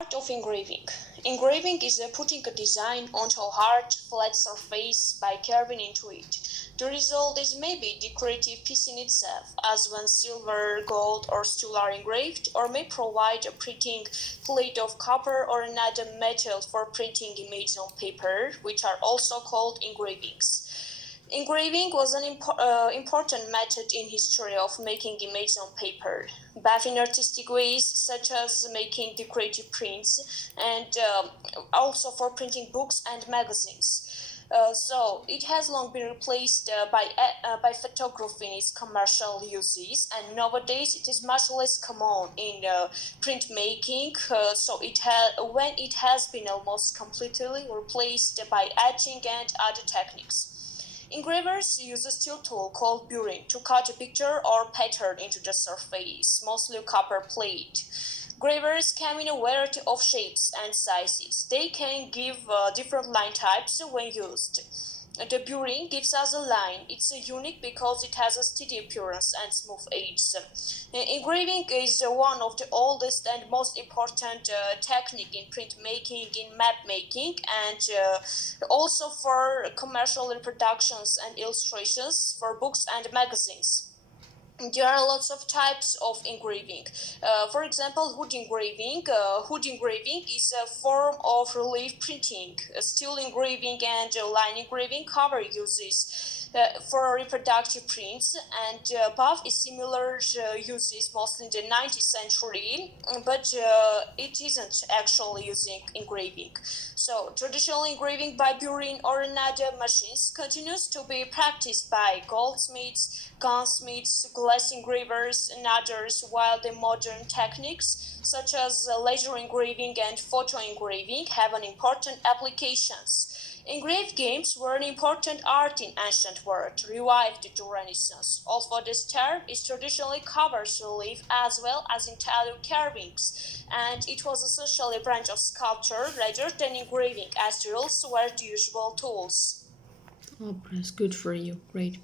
Art of engraving. Engraving is putting a design onto a hard, flat surface by carving into it. The result is maybe a decorative piece in itself, as when silver, gold, or steel are engraved, or may provide a printing plate of copper or another metal for printing images on paper, which are also called engravings. Engraving was an important method in history of making images on paper, both in artistic ways such as making decorative prints and also for printing books and magazines. So it has long been replaced by photography in its commercial uses, and nowadays it is much less common in printmaking. When it has been almost completely replaced by etching and other techniques. Engravers use a steel tool called burin to cut a picture or pattern into the surface, mostly a copper plate. Gravers come in a variety of shapes and sizes. They can give different line types when used. The burin gives us a line. It's unique because it has a steady appearance and smooth edges. Engraving is one of the oldest and most important technique in printmaking, in map making, and also for commercial reproductions and illustrations for books and magazines. There are lots of types of engraving. For example, wood engraving. Wood engraving is a form of relief printing. Steel engraving and line engraving cover uses for reproductive prints, and both is similar uses mostly in the 19th century, but it isn't actually using engraving. So traditional engraving by burin or another machines continues to be practiced by goldsmiths, gunsmiths, glass engravers, and others, while the modern techniques such as laser engraving and photo engraving have an important applications. Engraved games were an important art in ancient world, revived during Renaissance. Although this term is traditionally covers relief as well as interior carvings, and it was essentially a branch of sculpture rather than engraving, as drills were the usual tools. Oh, that's good for you. Great.